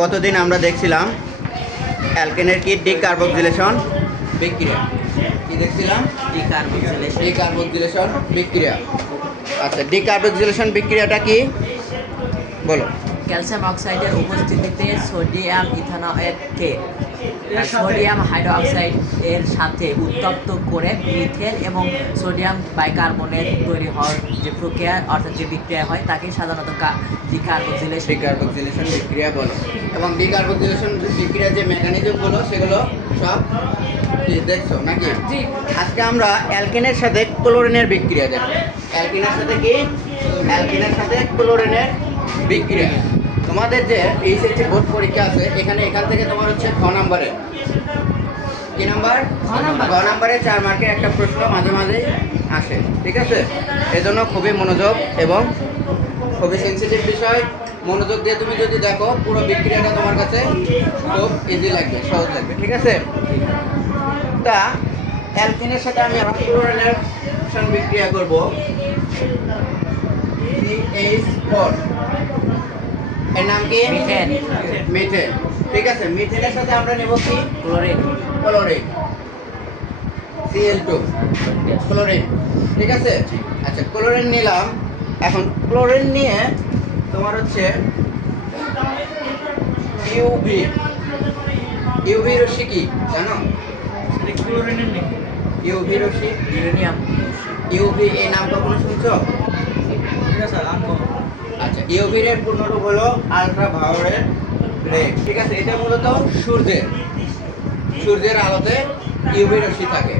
গতদিন আমরা দেখছিলাম অ্যালকেনের কি ডিকার্বক্সিলেশন বিক্রিয়া। কি দেখছিলাম? ডিকার্বক্সিলেশন বিক্রিয়া। আচ্ছা, ডিকার্বক্সিলেশন বিক্রিয়াটা কি বলো? ক্যালসিয়াম অক্সাইডের উপস্থিতিতে সোডিয়াম ইথানয়েডকে সোডিয়াম হাইড্রোক্সাইড এর সাথে উত্তপ্ত করে মিথেন এবং সোডিয়াম বাইকার্বনেট তৈরি হওয়ার যে প্রক্রিয়া অর্থাৎ যে বিক্রিয়া হয় তাকে সাধারণত ডিকার্বক্সিলেশন বিক্রিয়া বলো। এবং ডিকার্বক্সিলেশন বিক্রিয়ার যে মেকানিজমগুলো সেগুলো সব দেখছো নাকি? জি। আজকে আমরা অ্যালকেনের সাথে ক্লোরিনের বিক্রিয়া দেখো। অ্যালকেনের সাথে কি? অ্যালকেনের সাথে ক্লোরিনের বিক্রিয়া। তোমাদের যে এইচএসসি বোর্ড পরীক্ষা আছে এখান থেকে তোমার হচ্ছে খ নাম্বারে কি নাম্বার? গ নাম্বারে 4 মার্কের একটা প্রশ্ন মাঝে মাঝে আসে, ঠিক আছে? এজন্য খুবই মনোযোগ এবং খুবই সেন্সিটিভ বিষয়। মনোযোগ দিয়ে তুমি যদি দেখো পুরো বিক্রিয়াটা তোমার কাছে খুব ইজি লাগবে, সহজ লাগবে, ঠিক আছে? তা অ্যালকেনের সাথে আমি আবার ক্লোরিনেশন বিক্রিয়া করব। CH4 এর নাম কি? মিথেন। মিথেন, ঠিক আছে। মিথেনের সাথে আমরা নেব কি? ক্লোরিন। ক্লোরিন, Cl2 ক্লোরিন, ঠিক আছে। আচ্ছা, ক্লোরিন নিলাম। এখন ক্লোরিন নিয়ে তোমার হচ্ছে ইউভি রশ্মি কি জানো? ইউভি রশ্মি, ইউরেনিয়াম। ইউভি এই নাম কখনো শুনছো? আচ্ছা, ইউভি এর পূর্ণরূপ হলো আলট্রা ভায়োলেট রে, ঠিক আছে। এটা মূলত সূর্যের আলোতে ইউভি রশ্মি থাকে।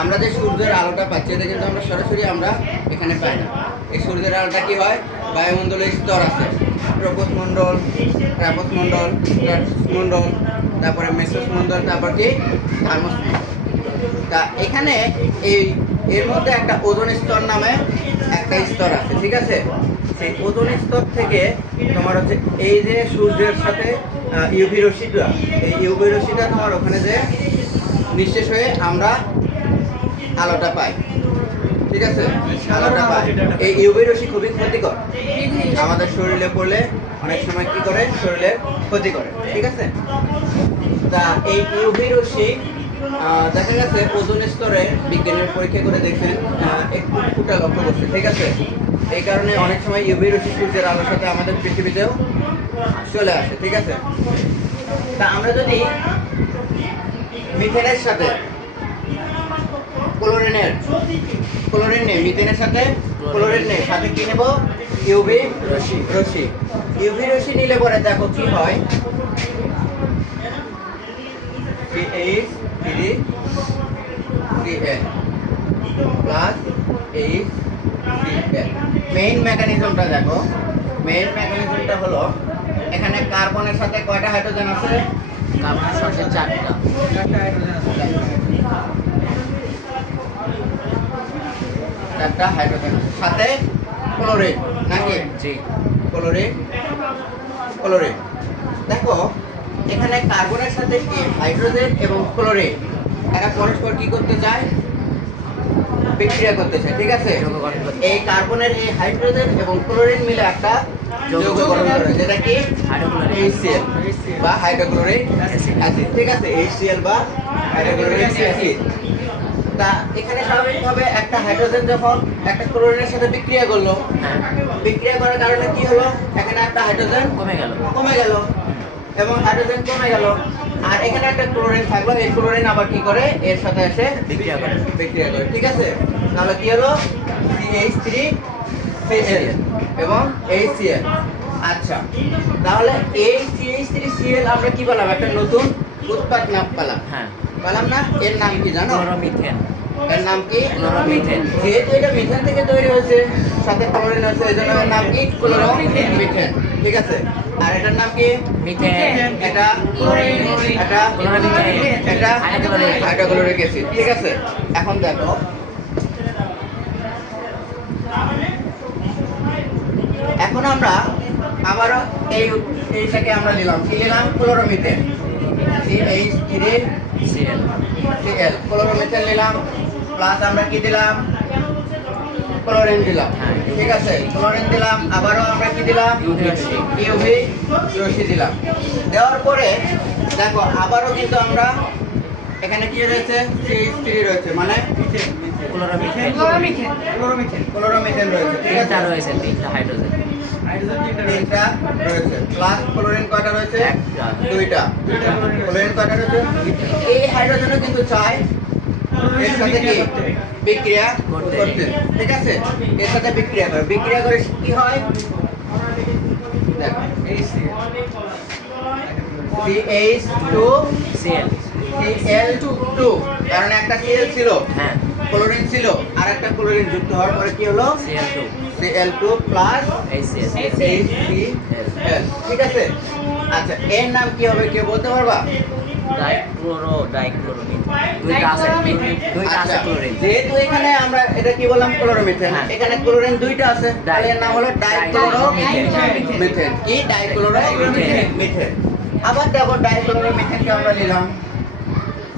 আমরা যে সূর্যের আলোটা পাচ্ছি এটা কিন্তু আমরা সরাসরি আমরা এখানে পাই না। এই সূর্যের আলোটা কি হয়? বায়ুমণ্ডলের স্তর আছে, ট্রপোস্মণ্ডল, ট্রাপোস্মণ্ডল, স্ট্রাটোস্মণ্ডল, তারপরে মেসোস্মণ্ডল, তারপর কি থার্মোস্মণ্ডল। তা এখানে এর মধ্যে একটা ওজোন স্তর নামে একটা স্তর আছে, ঠিক আছে। সেই ওজোন স্তর থেকে তোমার হচ্ছে এই যে সূর্যের সাথে ইউভি রশ্মিটা, এই ইউভি রশ্মিটা তোমার ওখানে যে নিঃশেষ হয়ে আমরা আলোটা পাই, ঠিক আছে। আলোটা পাই। এই ইউভি রশ্মি খুবই ক্ষতিকর, আমাদের শরীরে পড়লে অনেক সময় কি করে? শরীরের ক্ষতি করে, ঠিক আছে। তা এই ইউভি রশ্মি দেখা গেছে ওজোন স্তরে বিজ্ঞানের পরীক্ষা করে দেখছেন একটু ফুটা লক্ষ্য করছে, ঠিক আছে। এই কারণে অনেক সময় ইউভি রশ্মি সূর্যের আলোর সাথে আমাদের পৃথিবীতেও চলে আসে, ঠিক আছে। তা আমরা যদি মিথেনের সাথে ক্লোরিন নেই, মিথেনের সাথে ক্লোরিন নেই, সাথে কি নেব? ইউভি রশ্মি। ইউভি রশ্মি নিলে পরে দেখো কি হয়? CH3Cl plus HCl। মেইন মেকানিজমটা দেখো। মেইন মেকানিজমটা হলো এখানে কার্বনের সাথে কয়টা হাইড্রোজেন আছে? কার্বনের সাথে 4টা। 4টা হাইড্রোজেন আছে। 4টা হাইড্রোজেন আছে, সাথে ক্লোরিন নাকি? জি। ক্লোরিন দেখো এখানে কার্বনের সাথে হাইড্রোজেন এবং ক্লোরিন এরা পরস্পর কি করতে চায়? বিক্রিয়া করতে চায়, ঠিক আছে। এই কার্বনের এই হাইড্রোজেন এবং ক্লোরিন মিলে একটা যৌগ গঠন করে, যেটা কি HCl বা হাইড্রোক্লোরিক অ্যাসিড, ঠিক আছে। HCl বা হাইড্রোক্লোরিক অ্যাসিড। তা এখানে স্বাভাবিকভাবে একটা হাইড্রোজেন যখন একটা ক্লোরিনের সাথে বিক্রিয়া করলো, বিক্রিয়া করার কারণে কি হলো? এখানে একটা হাইড্রোজেন কমে গেল এবং হাইড্রোজেন কমে গেল, আর এখানে একটা ক্লোরিন থাকলো। এই ক্লোরিন আবার কি করে? এর সাথে এসে বিক্রিয়া করে, ঠিক আছে। তাহলে কি হলো? CH3Cl এবং HCl। আচ্ছা, তাহলে এই CH3Cl আমরা কি বললাম? একটা নতুন উৎপাদ নাম পেলাম, পেলাম না? এর নাম কি জানো? ক্লোরোমিথেন। এর নাম কি? ক্লোরোমিথেন। যেহেতু এটা মিথেন থেকে তৈরি হয়েছে, সাথে ক্লোরিন আছে, এই জন্য এর নাম কি? ক্লোরোমিথেন, ঠিক আছে। আর এটার নাম কি? মিথেন। এটা ক্লোরিন, এটা ক্লোরোমিথেন, এটা হাইড্রোক্লোরিক অ্যাসিড, ঠিক আছে। এখন দেখো এখন আমরা আবারও এইটাকে আমরা নিলাম, কি নিলাম? ক্লোরোমিথেন, CH3Cl ক্লোরোমিথেন নিলাম, প্লাস আমরা কি দিলাম? ক্লোরিন দিলাম, হ্যাঁ। ঠিক আছে, ক্লোরিন দিলাম, আবারও আমরা কি দিলাম, ইউভি রশ্মি। ইউভি রশ্মি দিলাম। দেওয়ার পরে দেখো আবারও কিন্তু আমরা এখানে কি রয়েছে, CH3 রয়েছে, মানে ক্লোরোমিথেন। ক্লোরোমিথেন রয়েছে, ঠিক তিনটা আছে, রয়েছে, তিনটা হাইড্রোজেন। তিনটা রয়েছে, প্লাস ক্লোরিন কয়টা রয়েছে, একটা। দুইটা, ক্লোরিন কয়টা রয়েছে, এই হাইড্রোজেনও কিন্তু চাই এর সাথে কি বিক্রিয়া করতে। করতে, ঠিক আছে, এর সাথে বিক্রিয়া করে, বিক্রিয়া করে কি হয় দেখো, CH2 সিএল। Cl2, কারণ একটা Cl ছিল, হ্যাঁ, ক্লোরিন ছিল, আর একটা ক্লোরিন যুক্ত হওয়ার পরে কি হলো, Cl2 Cl2 plus HCl। HCl, ঠিক আছে। আচ্ছা, এর নাম কি হবে কেউ বলতে পারবা? ডাইক্লোরোমিথেন। দুইটা আছে, দুইটা আছে আচ্ছা, ক্লোরিন। যেহেতু এখানে আমরা এটা কি বললাম, ক্লোরোমিথেন, হ্যাঁ। এখানে ক্লোরিন দুইটা আছে, তাহলে এর নাম হলো ডাইক্লোরোমিথেন। কি ডাইক্লোরোমিথেন। আবার দেখো ডাইক্লোরোমিথেনকে আমরা নিলাম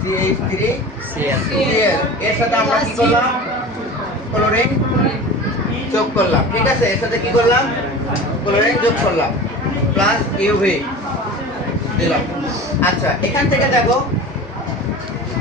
CH3 সিএল। Cl, এর সাথে আমরা কি করলাম, ক্লোরিন যোগ করলাম, ঠিক আছে, এর সাথে কি করলাম, ক্লোরিন যোগ করলাম, প্লাস ইউভি দিলাম। আচ্ছা, এখান থেকে দেখো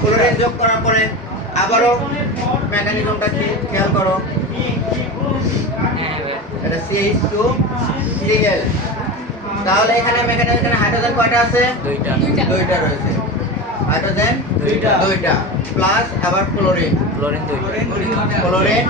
ক্লোরিন যোগ করার পরে আবারও মেকানিজমটা খেয়াল করো, এটা CH2 Cl, তাহলে এখানে এখানে হাইড্রোজেন কয়টা আছে, দুইটা। দুইটা রয়েছে, হাইড্রোজেন দুইটা। দুইটা, প্লাস আবার ক্লোরিন, ক্লোরিন দুইটা। ক্লোরিন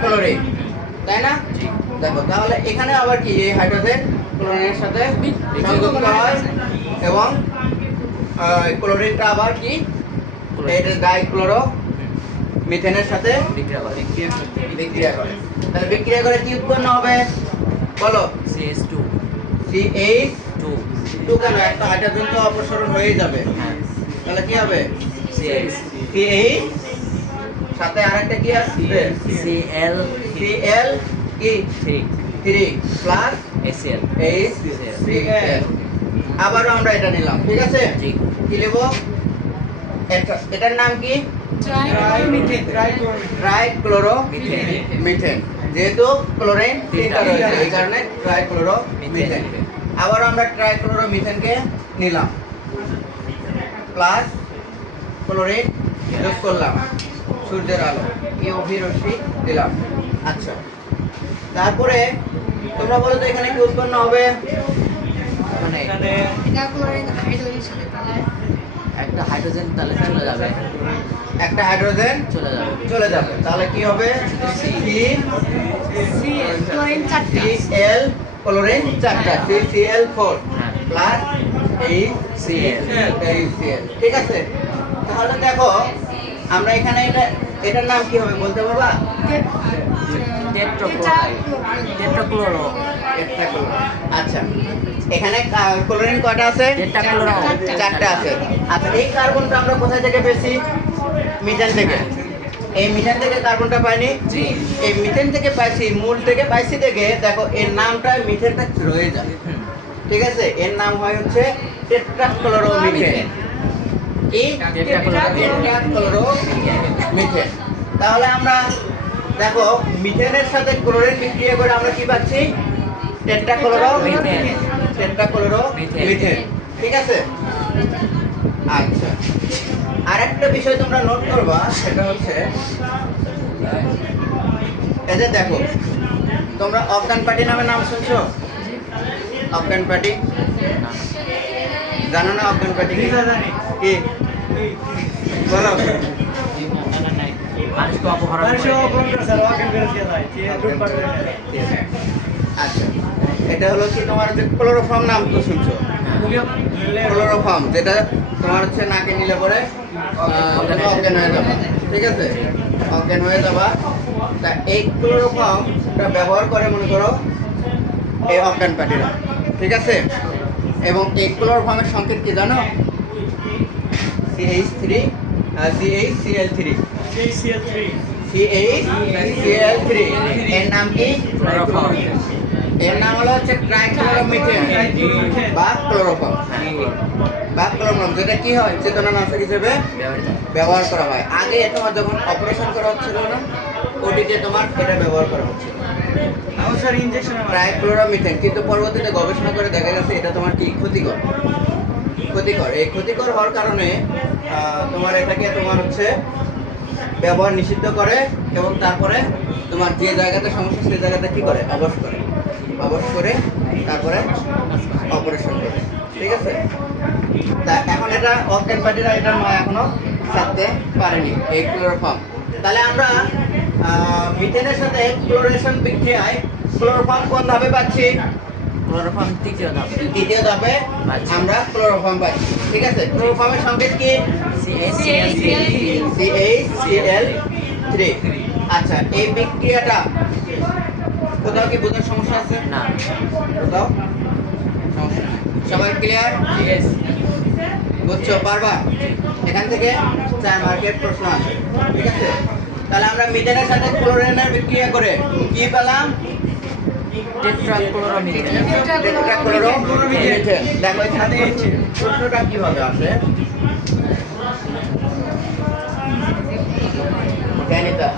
ক্লোরিন, তাই না? জি। দেখো তাহলে এখানে আবার কি এই হাইড্রোজেন ক্লোরিনের সাথে সংযুক্ত হয় এবং ক্লোরিনটা আবার কি এটা ডাইক্লোরো মিথেনের সাথে বিক্রিয়া করে। বিক্রিয়া করে, তাহলে বিক্রিয়া করে কি উৎপন্ন হবে বলো, CH2 CH2, 2। কেন একটা হাইড্রোজেন তো অপসারণ হয়ে যাবে, হ্যাঁ, তাহলে কি হবে, CH CH সাথে আরেকটা কি আসবে, Cl Cl কি 3 3 প্লাস HCl। HCl, আবারও আমরা এটা নিলাম, ঠিক আছে, জি। কি নেব, এটার নাম কি, ট্রাইক্লোরোমিথেন, যেহেতু ক্লোরিন তিনটা রয়েছে এই কারণে ট্রাইক্লোরোমিথেন। আবার আমরা ট্রাইক্লোরোমিথেনকে নিলাম, প্লাস ক্লোরিন যোগ করলাম, সূর্যের আলো ইউভি রশ্মি দিলাম। আচ্ছা, তারপরে তোমরা বলো তো এখানে কি উৎপন্ন হবে, মানে একটা হাইড্রোজেন তাহলে চলে যাবে, একটা হাইড্রোজেন চলে যাবে। চলে যাবে, তাহলে কি হবে, Cl ক্লোরিন চারটা, CCl4 হ্যাঁ। প্লাস HCl, ঠিক আছে। তাহলে দেখো আমরা এখানে এটার নাম কি হবে বলতে পারবা, টেট্রাক্লোরো। আচ্ছা, এখানে ক্লোরিন কয়টা আছে, টেট্রাক্লোরো। চারটা আছে। আচ্ছা, এই কার্বনটা আমরা কোথায় থেকে পেয়েছি, মিথেন থেকে, এই মিথেন থেকে কার্বনটা পাইনি, জি। এই মিথেন থেকে পাইছি, মূল থেকে পাইছি দেখে দেখো এর নামটা মিথেনটা রয়ে যায়, ঠিক আছে, এর নাম হয় হচ্ছে টেট্রাক্লোরোমিথেন। কি টেট্রাক্লোরোমিথেন। তাহলে আমরা দেখো মিথেনের সাথে ক্লোরিন বিক্রিয়া করে আমরা কি পাচ্ছি, টেট্রাক্লোরোমিথেন, ঠিক আছে। আচ্ছা, আরেকটা বিষয় তোমরা নোট করবা, সেটা হচ্ছে এই যে দেখো তোমরা অজ্ঞান পার্টি নামে নাম শুনছো, অজ্ঞান পার্টি জানো না, অজ্ঞান পার্টি কি বলো, মানুষকে অপহরণ করে। আচ্ছা, এটা হলো কি তোমার যে ক্লোরোফর্ম নাম তো শুনছো, ক্লোরোফর্ম যেটা তোমার হচ্ছে নাকে নিলে পরে তুমি অজ্ঞান হয়ে যাবা, ঠিক আছে, অজ্ঞান হয়ে যাবা। তা এই ক্লোরোফর্মটা ব্যবহার করে মনে করো এই অজ্ঞান পার্টিরা, ঠিক আছে, এবং এই ক্লোরোফর্মের সংকেত কি জানো, CH3 CHCl3, CHCl3, এর নাম কি, ক্লোরোফর্ম। এর নাম হলো হচ্ছে ট্রাইক্লোরোমিথেন বা ক্লোরোফর্ম, যেটা কি হয় চেতনানাশক হিসেবে ব্যবহার করা হয়। আগে তোমার যখন অপারেশন করা হচ্ছিল না, ওটিতে তোমার এটা ব্যবহার করা হচ্ছে আমার স্যার ইনজেকশন ট্রাইক্লোরোমিথেন, কিন্তু পরবর্তীতে গবেষণা করে দেখা গেছে এটা তোমার কি ক্ষতিকর। এই ক্ষতিকর হওয়ার কারণে তোমার এটাকে তোমার হচ্ছে ব্যবহার নিষিদ্ধ করে, এবং তারপরে তোমার যে জায়গাতে সমস্যা সেই জায়গাতে কি করে অবশ করে তারপরে অপারেশন করে। ঠিক আছে, তা এখন এটা অজ্ঞান পার্টিরা এটার নয় এখনো ছাড়তে পারেনি এই ক্লোরোফর্ম। তাহলে আমরা মিথেনের সাথে ক্লোরেশন বিক্রিয়ায় ক্লোরোফর্ম কোন ধাপে পাচ্ছি? ক্লোরোফর্ম তৃতীয় ধাপ। দ্বিতীয় ধাপে আমরা ক্লোরোফর্ম পাচ্ছি। ঠিক আছে, ক্লোরোফর্মের সংকেত কি? CH_Cl3। আচ্ছা, এই বিক্রিয়াটা কোথাও কি বোঝার সমস্যা আছে? না, কোথাও সমস্যা নেই। সবাই ক্লিয়ার? বুঝছো পারবা? এখান থেকে 4 মার্কের প্রশ্ন আসে। ঠিক আছে, তাহলে আমরা মিথেনের সাথে ক্লোরিনের বিক্রিয়া করে কি পেলাম? টেট্রাক্লোরোমিথেন। টেট্রাক্লোরোমিথেন। দেখো এখানে প্রশ্নটা কিভাবে আসে? জ্ঞানীতা।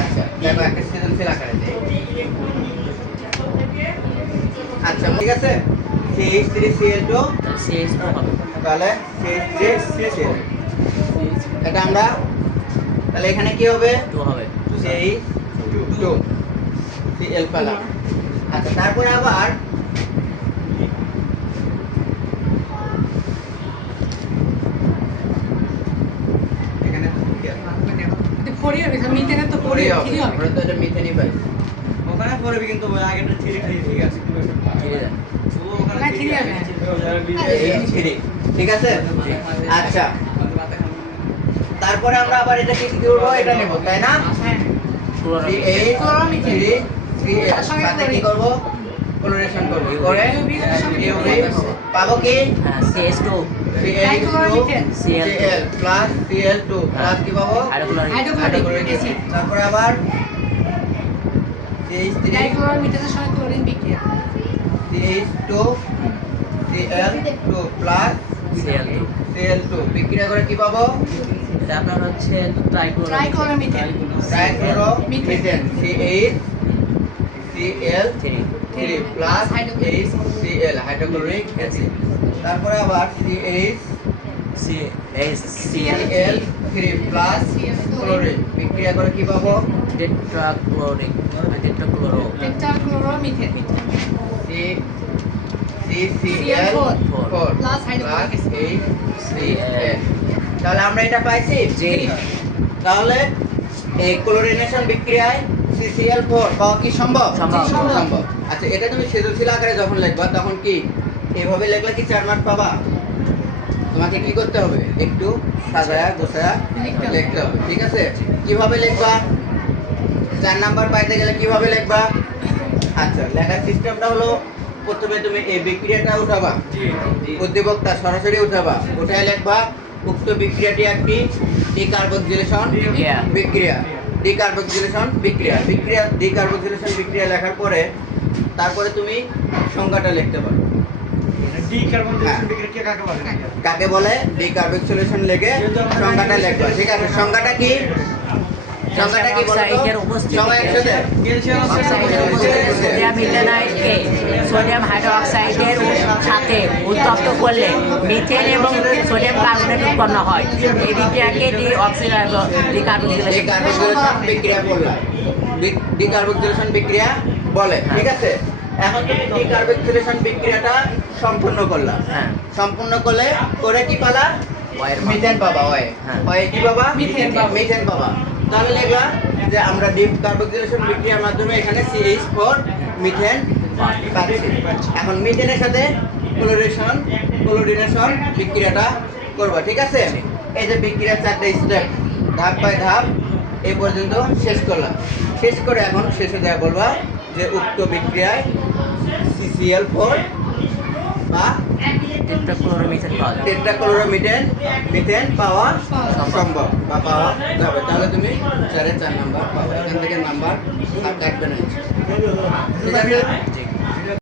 আচ্ছা, দেখো একটা সৃজনশীল আকারে দেই। আচ্ছা, ঠিক আছে, CH3Cl2 CH2 হবে। তাহলে CH3Cl, এটা আমরা তাহলে এখানে কি হবে? 2 হবে। CH2 Cl পেলাম। আচ্ছা, তারপরে আবার এখানে কি আছে? পরে হবে, আমরা তো এটা মিথেনই পাই। ওখানে পড়বি কিন্তু আগেরটা থ্রি ঠিক আছে ফিরে যান। CH3, ঠিক আছে। আচ্ছা, তারপরে আমরা আবার এটা কি করবো? এটা নেব, তাই না? CH3Cl সাথে কি করব? ক্লোরেশন করব, করে UV পাবো কি? হ্যাঁ, CH2 CH2Cl plus Cl2 plus কি পাবো? Hydrochloric acid. তারপরে আবার CH3 CH2Cl2 plus Cl2 Cl2 বিক্রিয়া করে কি পাবো? এটা আপনার হচ্ছে trichloromethane. Trichloromethane CH3 plus HCl hydrochloric acid. তারপরে আবার CH3 প্লাস ক্লোরিন বিক্রিয়া করে কি পাবো? টেট্রাক্লোরো। CCl4 plus hydrochloric HCl। তাহলে আমরা এটা পাইছি। জি। তাহলে এই ক্লোরিনেশন বিক্রিয়ায় CCl4 পাওয়া কি সম্ভব? সম্ভব। আচ্ছা, এটা তুমি সৃজনশীল আকারে যখন লিখবা তখন কি এইভাবে লিখলে কি 4 মার্ক পাবা? তোমাকে কি করতে হবে? একটু সাজায়া গোছায়া লিখতে হবে। ঠিক আছে, কিভাবে লিখবা? 4 নাম্বার পাইতে গেলে কিভাবে লিখবা? আচ্ছা, লেখার সিস্টেমটা হলো প্রথমে তুমি এই বিক্রিয়াটা উঠাবা, উদ্দীপকটা সরাসরি উঠাবা, উঠায় লিখবা উক্ত বিক্রিয়াটি একটি ডিকার্বক্সিলেশন বিক্রিয়া। ডিকার্বক্সিলেশন বিক্রিয়া লেখার পরে তারপরে তুমি সংজ্ঞাটা লিখতে পারো। কাকে বলে? ডিকার্বক্সিলেশন লিখে সংজ্ঞাটা লিখবা। ঠিক আছে, সংজ্ঞাটা কি বলতো? সবাই একসাথে। সোডিয়াম ইথেনাইডকে সোডিয়াম হাইড্রোক্সাইডের সাথে উত্তপ্ত করলে মিথেন এবং সোডিয়াম কার্বনেট উৎপন্ন হয়। এই বিক্রিয়াকে ডিকার্বক্সিলেশন বিক্রিয়া বলে। ঠিক আছে, এখন তুমি ডিকার্বক্সিলেশন বিক্রিয়াটা সম্পূর্ণ করলা। হ্যাঁ। সম্পূর্ণ করে কি পালা? মিথেন পাবা। কি পাবা? মিথেন পাবা। তাহলে লিখলা যে আমরা ডিকার্বক্সিলেশন বিক্রিয়ার মাধ্যমে এখানে CH4 মিথেন পাচ্ছি। এখন মিথেনের সাথে ক্লোরিনেশন বিক্রিয়াটা করবা। ঠিক আছে, এই যে বিক্রিয়ার 4টা স্টেপ ধাপ বাই ধাপ এই পর্যন্ত শেষ করলাম। শেষ করে এখন শেষে দেয়া বলবা যে উক্ত বিক্রিয়ায় CCl4 বা টেট্রাক্লোরোমিথেন পাওয়া সম্ভব বা পাওয়া যাবে। তাহলে তুমি 4 নাম্বার পাবে। এখান থেকে নাম্বার আর কাটবে না। ঠিক আছে।